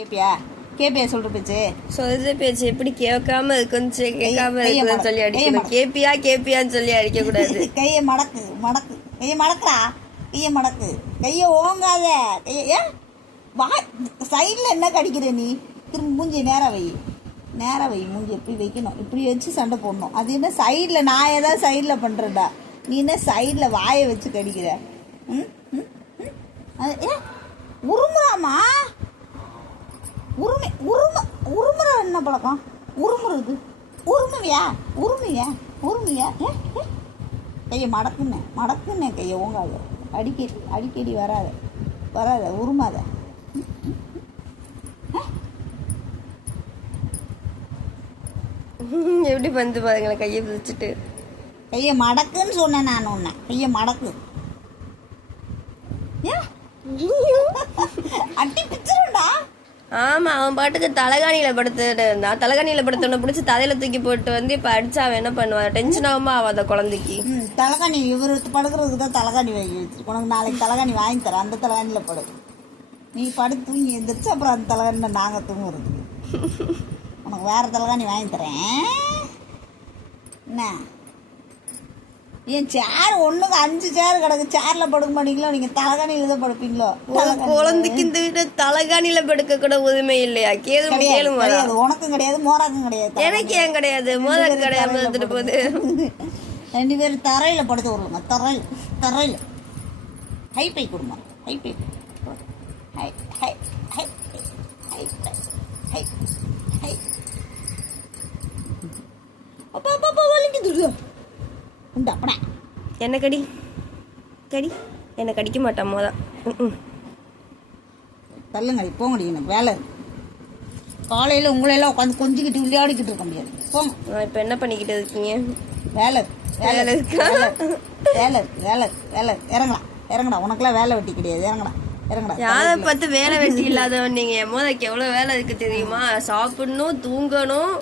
கேப்பியா கேப்பியா சொல்ற பேச்சு சொல்ற பேச்சு எப்படி கேட்காம இருக்குன்னு கேட்காம இருக்குன்னு சொல்லி அடிக்கணும். கேப்பியா கேப்பியான்னு சொல்லி அடிக்க கூடாது. கையை மடக்கு மடக்கு கையை மடக்குறா கையை மடக்கு கையை ஓங்காத கையை வா சைடில் என்ன கடிக்கிற நீ திரும்ப மூஞ்சி நேராக வை மூஞ்சி எப்படி வைக்கணும் இப்படி வச்சு சண்டை போடணும். அது என்ன சைடில் நான் ஏதாவது சைடில் பண்ணுறேன்டா நீ என்ன சைடில் வாயை வச்சு கடிக்கிற அது உருமுறாமா உருமுற என்ன பழக்கம் உருமுறது உருமையா கையை மடக்குன்னு கையை ஓங்காத அடிக்கடி வராத உருமாத எப்படி வந்து பாருங்களேன் கையை பிடிச்சிட்டு கையை மடக்குன்னு சொன்னேன் நான் உன்னை கையை மடக்கு அட்டி பிச்சிருண்டா. ஆமா அவன் பாட்டுக்கு தலகாணியில படுத்துட்டு இருந்தான். தலகாணியில படுத்தவன பிடிச்சி தலையில தூக்கி போட்டு வந்து இப்ப அடிச்சா அவன் என்ன பண்ணுவான்? டென்ஷன் ஆகுமா ஆகாத குழந்தைக்கு? தலகாணி இவரு படுக்கிறதுக்கு தான் தலகாணி வாங்கி வச்சிருக்கு. உனக்கு நாளைக்கு தலகாணி வாங்கி தரேன். அந்த தலகாணியில படு நீ படுத்து தூங்கி எந்திரிச்சு அப்புறம் அந்த தலகாணியில் நாங்கள் தூங்குறதுக்கு உனக்கு வேற தலகாணி வாங்கி தரேன். என்ன ஏன் சேர் ஒண்ணுக்கு 5 சேர் கிடக்கு. சேர்ல படுக்க மாட்டீங்களோ நீங்க தலகாணியில தான் படுப்பீங்களோ? குழந்தைக்கு இந்த வீட்டு தலகாணியில படுக்க கூட உரிமை இல்லையா? கிடையாது. உனக்கும் கிடையாது மோராக்கும் கிடையாது. எனக்கு ஏன் கிடையாது? மோராக்கு கிடையாது எடுத்துட்டு போகுது. 2 பேரும் தரையில படுத்து விடலாங்க. தரையில ஹைப்பை கொடுமா ஹைப்பை ஹை ஹை ஹை ஹை ஹை ஹை அப்பா அப்பா வலிக்குது. உண்டா என்ன கடி என்ன கடிக்க மாட்டான் மோதான். தள்ளுங்கடி போங்கடி எனக்கு வேலை காலையில் உங்களையெல்லாம் உட்காந்து கொஞ்சிக்கிட்டு விளையாடிக்கிட்டு இருக்க முடியாது. போங்க. இப்போ என்ன பண்ணிக்கிட்டு இருக்கீங்க? வேலை இறங்கடா உனக்குலாம் வேலை வெட்டி கிடையாது. இறங்கடா யாரை பார்த்து வேலை வெட்டி இல்லாதவன் நீங்க? மோதைக்கு எவ்வளவு வேலை இருக்கு தெரியுமா? சாப்பிடணும், தூங்கணும்,